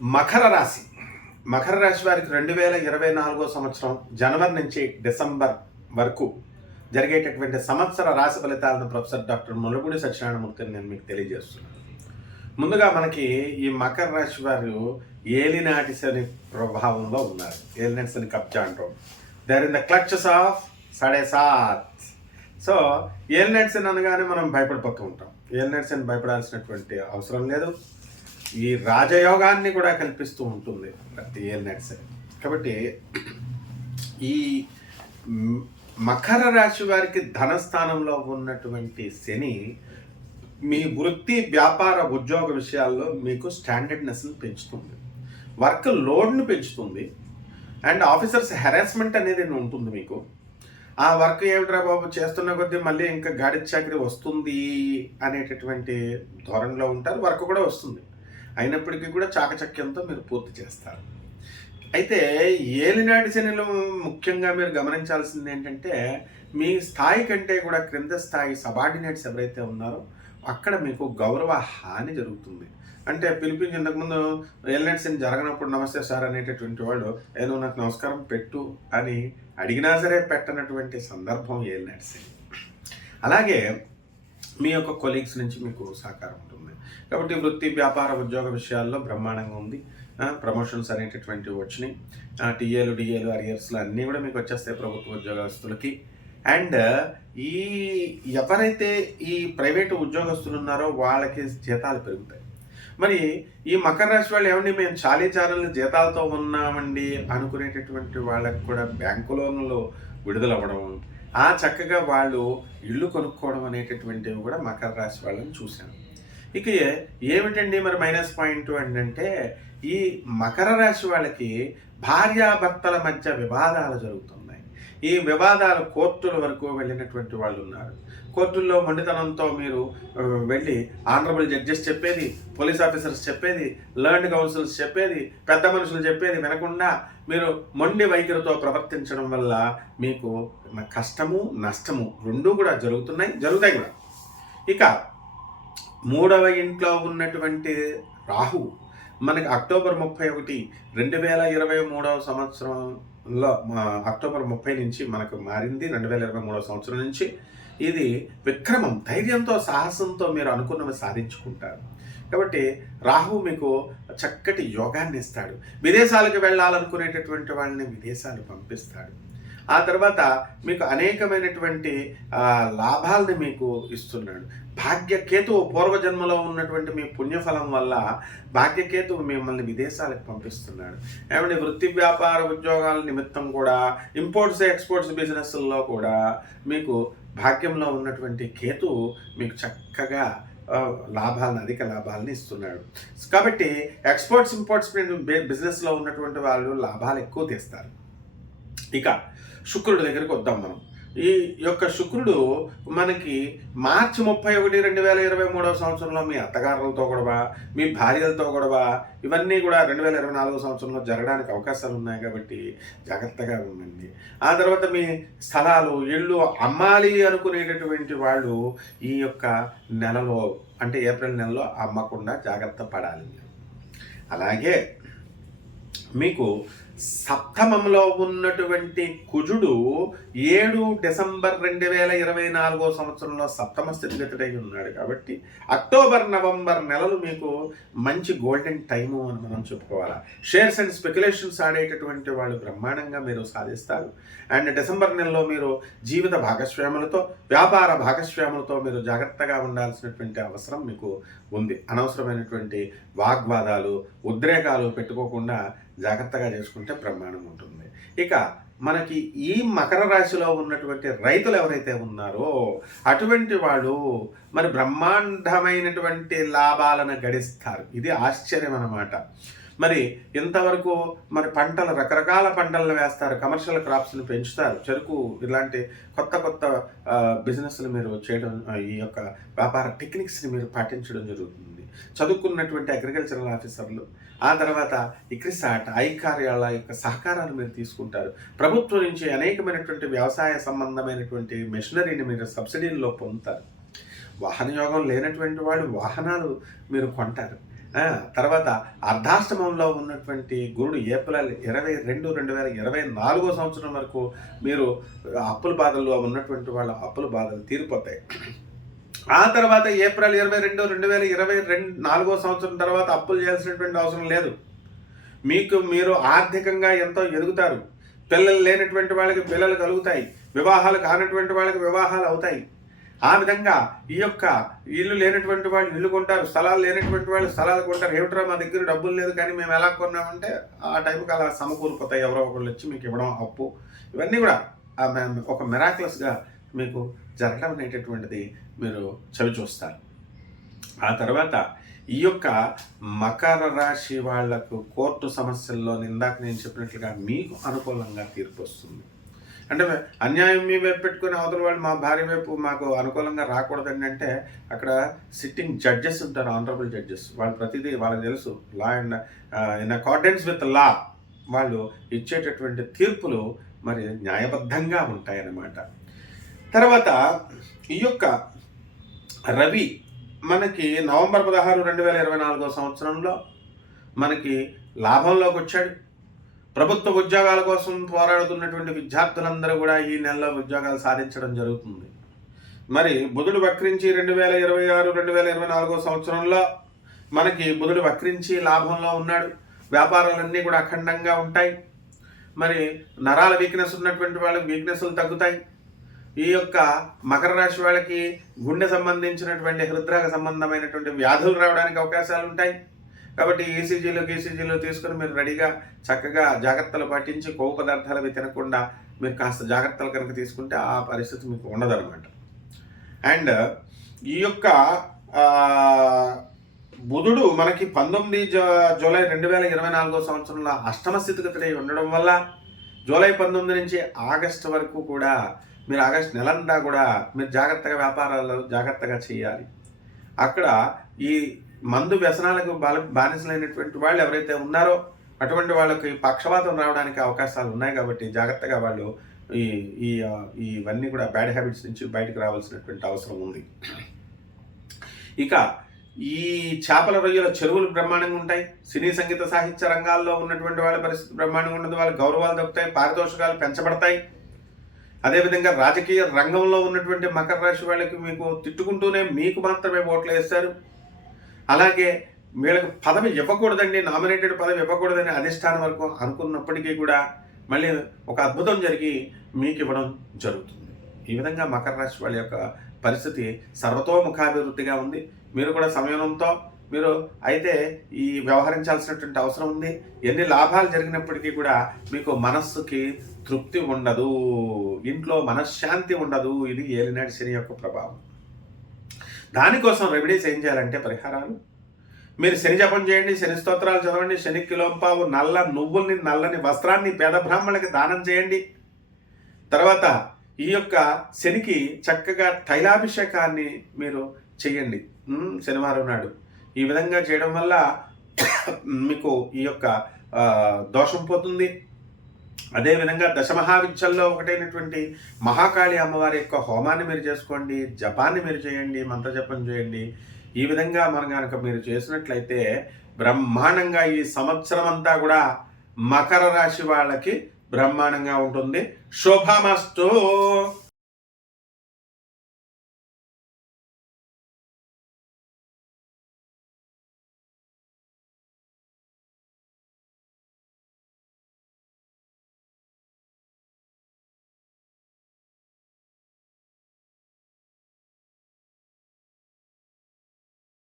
మకర రాశి. మకర రాశి వారికి రెండు వేల ఇరవై నాలుగో సంవత్సరం జనవరి నుంచి డిసెంబర్ వరకు జరిగేటటువంటి సంవత్సర రాశి ఫలితాలను ప్రొఫెసర్ డాక్టర్ ములగుడి సత్యనారాయణమూర్తిని నేను మీకు తెలియజేస్తున్నాను. ముందుగా మనకి ఈ మకర రాశి వారు ఏలినాటి శని ప్రభావంలో ఉన్నారు. ఏలినాటి శని కబ్జా అంటాం. There in the clutches of sade sati so ఏలినాటి శని అనగానే మనం భయపడిపోతూ ఉంటాం. ఏలినాటి శని భయపడాల్సినటువంటి అవసరం లేదు. ఈ రాజయోగాన్ని కూడా కల్పిస్తూ ఉంటుంది ప్రతి ఏలినాటి కాబట్టి ఈ మకర రాశి వారికి ధనస్థానంలో ఉన్నటువంటి శని మీ వృత్తి వ్యాపార ఉద్యోగ విషయాల్లో మీకు స్టాండర్డ్నెస్ని పెంచుతుంది. వర్క్ లోడ్ని పెంచుతుంది. అండ్ ఆఫీసర్స్ హెరాస్మెంట్ అనేది ఉంటుంది మీకు. ఆ వర్క్ ఏమిట్రా బాబు చేస్తున్న కొద్దీ మళ్ళీ ఇంకా గాడి చాకరీ వస్తుంది అనేటటువంటి ధోరణిలో ఉంటారు వర్క్ కూడా వస్తుంది. అయినప్పటికీ కూడా చాకచక్యంతో మీరు పూర్తి చేస్తారు. అయితే ఏలినాటి శనిలో ముఖ్యంగా మీరు గమనించాల్సింది ఏంటంటే మీ స్థాయి కంటే కూడా క్రింద స్థాయి సబార్డినేట్స్ ఎవరైతే ఉన్నారో అక్కడ మీకు గౌరవ హాని జరుగుతుంది. అంటే పిలిపించి ఇంతకుముందు ఏలినాటి శని జరగనప్పుడు నమస్తే సార్ అనేటటువంటి వాళ్ళు ఏదో నాకు నమస్కారం పెట్టు అని అడిగినా సరే పెట్టనటువంటి సందర్భం ఏలినాటి శని. అలాగే మీ యొక్క కొలీగ్స్ నుంచి మీకు సహకారం ఉంటుంది. కాబట్టి వృత్తి వ్యాపార ఉద్యోగ విషయాల్లో బ్రహ్మాండంగా ఉంది. ప్రమోషన్స్ అనేటటువంటివి వచ్చినాయి. టీఏలు డిఏలు అరియర్స్లు అన్నీ కూడా మీకు వచ్చేస్తాయి ప్రభుత్వ ఉద్యోగస్తులకి. అండ్ ఈ ఎవరైతే ఈ ప్రైవేటు ఉద్యోగస్తులు ఉన్నారో వాళ్ళకి జీతాలు పెరుగుతాయి. మరి ఈ మకర రాశి వాళ్ళు ఏమండి? మేము చాలీ చాలని జీతాలతో ఉన్నామండి అనుకునేటటువంటి వాళ్ళకి కూడా బ్యాంకు లోన్లు విడుదల అవ్వడం ఆ చక్కగా వాళ్ళు ఇల్లు కొనుక్కోవడం అనేటటువంటివి కూడా మకర రాశి వాళ్ళని చూశాను. ఇక ఏమిటండి మరి మైనస్ పాయింట్ అంటే ఈ మకర రాశి వాళ్ళకి భార్యాభర్తల మధ్య వివాదాలు జరుగుతుంది ఈ వివాదాలు కోర్టుల వరకు వెళ్ళినటువంటి వాళ్ళు ఉన్నారు. కోర్టుల్లో మొండితనంతో మీరు వెళ్ళి ఆనరబుల్ జడ్జెస్ చెప్పేది పోలీస్ ఆఫీసర్స్ చెప్పేది లర్న్డ్ కౌన్సిల్స్ చెప్పేది పెద్ద మనుషులు చెప్పేది వినకుండా మీరు మొండి వైఖరితో ప్రవర్తించడం వల్ల మీకు కష్టము నష్టము రెండూ కూడా జరుగుతున్నాయి జరుగుతాయి కూడా. ఇక మూడవ ఇంట్లో ఉన్నటువంటి రాహు మనకి అక్టోబర్ ముప్పై ఒకటి రెండు వేల ఇరవై మూడవ సంవత్సరం లో అక్టోబర్ ముప్పై నుంచి మనకు మారింది రెండు వేల ఇరవై మూడవ సంవత్సరం నుంచి. ఇది విక్రమం ధైర్యంతో సాహసంతో మీరు అనుకున్నవి సాధించుకుంటారు. కాబట్టి రాహు మీకు చక్కటి యోగాన్ని ఇస్తాడు. విదేశాలకు వెళ్ళాలనుకునేటటువంటి వాళ్ళని విదేశాలు పంపిస్తాడు. ఆ తర్వాత మీకు అనేకమైనటువంటి లాభాలని మీకు ఇస్తున్నాడు. భాగ్యకేతువు పూర్వజన్మలో ఉన్నటువంటి మీ పుణ్యఫలం వల్ల భాగ్యకేతువు మిమ్మల్ని విదేశాలకు పంపిస్తున్నాడు. ఏమంటే వృత్తి వ్యాపార ఉద్యోగాల నిమిత్తం కూడా ఇంపోర్ట్స్ ఎక్స్పోర్ట్స్ బిజినెస్ల్లో కూడా మీకు భాగ్యంలో ఉన్నటువంటి కేతువు మీకు చక్కగా లాభాలను అధిక లాభాలను ఇస్తున్నాడు. కాబట్టి ఎక్స్పోర్ట్స్ ఇంపోర్ట్స్ బిజినెస్లో ఉన్నటువంటి వాళ్ళు లాభాలు ఎక్కువ తీస్తారు. ఇక శుక్రుడి దగ్గరికి వద్దాం మనం. ఈ యొక్క శుక్రుడు మనకి మార్చి ముప్పై ఒకటి రెండు వేల ఇరవై మూడవ సంవత్సరంలో మీ అత్తగారులతో గొడవ మీ భార్యలతో గొడవ ఇవన్నీ కూడా రెండు వేల ఇరవై నాలుగో సంవత్సరంలో జరగడానికి అవకాశాలు ఉన్నాయి కాబట్టి జాగ్రత్తగా ఉండండి. ఆ తర్వాత మీ స్థలాలు ఇళ్ళు అమ్మాలి అనుకునేటటువంటి వాళ్ళు ఈ యొక్క నెలలో అంటే ఏప్రిల్ నెలలో అమ్మకుండా జాగ్రత్త పడాలి అలాగే మీకు సప్తమంలో ఉన్నటువంటి కుజుడు ఏడు డిసెంబర్ రెండు వేల ఇరవై నాలుగో సంవత్సరంలో సప్తమ స్థితిగతుడై ఉన్నాడు కాబట్టి అక్టోబర్ నవంబర్ నెలలు మీకు మంచి గోల్డెన్ టైము అని మనం చెప్పుకోవాలి. షేర్స్ అండ్ స్పెక్యులేషన్స్ ఆడేటటువంటి వాళ్ళు బ్రహ్మాండంగా మీరు సాధిస్తారు. అండ్ డిసెంబర్ నెలలో మీరు జీవిత భాగస్వాములతో వ్యాపార భాగస్వాములతో మీరు జాగ్రత్తగా ఉండాల్సినటువంటి అవసరం మీకు ఉంది. అనవసరమైనటువంటి వాగ్వాదాలు ఉద్రేకాలు పెట్టుకోకుండా జాగ్రత్తగా చేసుకుంటే ప్రమాణం ఉంటుంది. ఇక మనకి ఈ మకర రాశిలో ఉన్నటువంటి రైతులు ఎవరైతే ఉన్నారో అటువంటి వాళ్ళు మరి బ్రహ్మాండమైనటువంటి లాభాలను గడిస్తారు. ఇది ఆశ్చర్యం అన్నమాట. మరి ఇంతవరకు మరి పంటలు రకరకాల పంటలను వేస్తారు కమర్షియల్ క్రాప్స్ని పెంచుతారు. చెరుకు ఇలాంటి కొత్త కొత్త బిజినెస్లు మీరు చేయడం ఈ యొక్క వ్యాపార టెక్నిక్స్ని మీరు పాటించడం జరుగుతుంది. చదువుకున్నటువంటి అగ్రికల్చరల్ ఆఫీసర్లు ఆ తర్వాత ఇక్రిసాట్ కార్యాలయ యొక్క సహకారాలు మీరు తీసుకుంటారు. ప్రభుత్వం నుంచి అనేకమైనటువంటి వ్యవసాయ సంబంధమైనటువంటి మెషినరీని మీరు సబ్సిడీల్లో పొందుతారు. వాహన యోగం లేనటువంటి వాళ్ళు వాహనాలు మీరు కొంటారు. తర్వాత అర్ధాష్టమంలో ఉన్నటువంటి గురుడు ఏప్రిల్ ఇరవై రెండు రెండు వేల ఇరవై నాలుగో సంవత్సరం వరకు మీరు అప్పుల బాధల్లో ఉన్నటువంటి వాళ్ళ అప్పుల బాధలు తీరిపోతాయి. ఆ తర్వాత ఏప్రిల్ ఇరవై రెండు రెండు వేల ఇరవై రెండు నాలుగో సంవత్సరం తర్వాత అప్పులు చేయాల్సినటువంటి అవసరం లేదు. మీకు మీరు ఆర్థికంగా ఎంతో ఎదుగుతారు. పిల్లలు లేనటువంటి వాళ్ళకి పిల్లలు కలుగుతాయి. వివాహాలు కానటువంటి వాళ్ళకి వివాహాలు అవుతాయి. ఆ విధంగా ఈ యొక్క ఇల్లు లేనటువంటి వాళ్ళు ఇల్లు కొంటారు. స్థలాలు లేనటువంటి వాళ్ళు స్థలాలు కొంటారు. ఏమిట్రా మా దగ్గర డబ్బులు లేదు కానీ మేము ఎలా కొన్నామంటే ఆ టైంకి అలా సమకూరిపోతాయి. ఎవరో ఒకళ్ళు వచ్చి మీకు ఇవ్వడం అప్పు. ఇవన్నీ కూడా ఒక మెరాక్లస్గా మీకు జరగడం అనేటటువంటిది మీరు చవి చూస్తారు. ఆ తర్వాత ఈ యొక్క మకర రాశి వాళ్ళకు కోర్టు సమస్యల్లో ఇందాక నేను చెప్పినట్లుగా మీకు అనుకూలంగా తీర్పు వస్తుంది. అంటే అన్యాయం మీ వైపు పెట్టుకుని అవతల వాళ్ళు మా భార్య వైపు మాకు అనుకూలంగా రాకూడదండి అంటే అక్కడ సిట్టింగ్ జడ్జెస్ ఉంటారు ఆనరబుల్ జడ్జెస్ వాళ్ళు ప్రతిదీ వాళ్ళకి తెలుసు law and in accordance with law వాళ్ళు ఇచ్చేటటువంటి తీర్పులు మరి న్యాయబద్ధంగా ఉంటాయన్నమాట. తర్వాత ఈ యొక్క రవి మనకి నవంబర్ పదహారు రెండు వేల ఇరవై నాలుగో సంవత్సరంలో మనకి లాభంలోకి వచ్చాడు. ప్రభుత్వ ఉద్యోగాల కోసం పోరాడుతున్నటువంటి విద్యార్థులందరూ కూడా ఈ నెలలో ఉద్యోగాలు సాధించడం జరుగుతుంది. మరి బుధుడు వక్రించి రెండు వేల ఇరవై ఆరు రెండు వేల ఇరవై నాలుగో సంవత్సరంలో మనకి బుధుడు వక్రించి లాభంలో ఉన్నాడు. వ్యాపారాలన్నీ కూడా అఖండంగా ఉంటాయి. మరి నరాల వీక్నెస్ ఉన్నటువంటి వాళ్ళకి వీక్నెస్లు తగ్గుతాయి. ఈ యొక్క మకర రాశి వాళ్ళకి గుండె సంబంధించినటువంటి హృద్రాగ సంబంధమైనటువంటి వ్యాధులు రావడానికి అవకాశాలు ఉంటాయి. కాబట్టి ఈసీజీలో గీసీజీలు తీసుకుని మీరు రెడీగా చక్కగా జాగ్రత్తలు పాటించి కొవ్వు పదార్థాలు అవి తినకుండా మీరు కాస్త జాగ్రత్తలు కనుక తీసుకుంటే ఆ పరిస్థితి మీకు ఉండదన్నమాట. అండ్ ఈ యొక్క బుధుడు మనకి పంతొమ్మిది జూలై రెండు వేల ఇరవై నాలుగో సంవత్సరంలో అష్టమ స్థితిగతులై ఉండడం వల్ల జూలై పంతొమ్మిది నుంచి ఆగస్టు వరకు కూడా మీరు ఆగస్ట్ నెలంతా కూడా మీరు జాగ్రత్తగా వ్యాపారాలు జాగ్రత్తగా చేయాలి. అక్కడ ఈ మందు వ్యసనాలకు బాల బానిసలైనటువంటి వాళ్ళు ఎవరైతే ఉన్నారో అటువంటి వాళ్ళకి పక్షవాతం రావడానికి అవకాశాలు ఉన్నాయి కాబట్టి జాగ్రత్తగా వాళ్ళు ఈ ఈ ఇవన్నీ కూడా బ్యాడ్ హ్యాబిట్స్ నుంచి బయటకు రావాల్సినటువంటి అవసరం ఉంది. ఇక ఈ చేపల రొయ్యల చెరువులు బ్రహ్మాండంగా ఉంటాయి. సినీ సంగీత సాహిత్య రంగాల్లో ఉన్నటువంటి వాళ్ళ పరిస్థితి బ్రహ్మాండంగా ఉండదు. వాళ్ళ గౌరవాలు దొరుకుతాయి పారితోషికాలు పెంచబడతాయి. అదేవిధంగా రాజకీయ రంగంలో ఉన్నటువంటి మకర రాశి వాళ్ళకి మీకు తిట్టుకుంటూనే మీకు మాత్రమే ఓట్లు వేస్తారు. అలాగే వీళ్ళకి పదవి ఇవ్వకూడదండి నామినేటెడ్ పదవి ఇవ్వకూడదని అధిష్టానం వరకు అనుకున్నప్పటికీ కూడా మళ్ళీ ఒక అద్భుతం జరిగి మీకు ఇవ్వడం జరుగుతుంది. ఈ విధంగా మకర రాశి వాళ్ళ యొక్క పరిస్థితి సర్వతోముఖాభివృద్ధిగా ఉంది. మీరు కూడా సమయంతో మీరు అయితే ఈ వ్యవహరించాల్సినటువంటి అవసరం ఉంది. ఎన్ని లాభాలు జరిగినప్పటికీ కూడా మీకు మనస్సుకి తృప్తి ఉండదు. ఇంట్లో మనశ్శాంతి ఉండదు. ఇది ఏలినాటి శని యొక్క ప్రభావం. దానికోసం రెమెడీస్ ఏం చేయాలంటే పరిహారాలు. మీరు శని జపం చేయండి శని స్తోత్రాలు చదవండి శని కిలోంపావు నల్ల నువ్వుల్ని నల్లని వస్త్రాన్ని పేద బ్రాహ్మణులకి దానం చేయండి. తర్వాత ఈ యొక్క శనికి చక్కగా తైలాభిషేకాన్ని మీరు చేయండి శనివారం నాడు. ఈ విధంగా చేయడం వల్ల మీకు ఈ యొక్క దోషం పోతుంది. అదేవిధంగా దశమహావిద్యల్లో ఒకటైనటువంటి మహాకాళి అమ్మవారి యొక్క హోమాన్ని మీరు చేసుకోండి జపాన్ని మీరు చేయండి మంత్ర జపం చేయండి. ఈ విధంగా మనం కనుక మీరు చేసినట్లయితే బ్రహ్మాండంగా ఈ సంవత్సరం అంతా కూడా మకర రాశి వాళ్ళకి బ్రహ్మాండంగా ఉంటుంది. శోభామస్తు.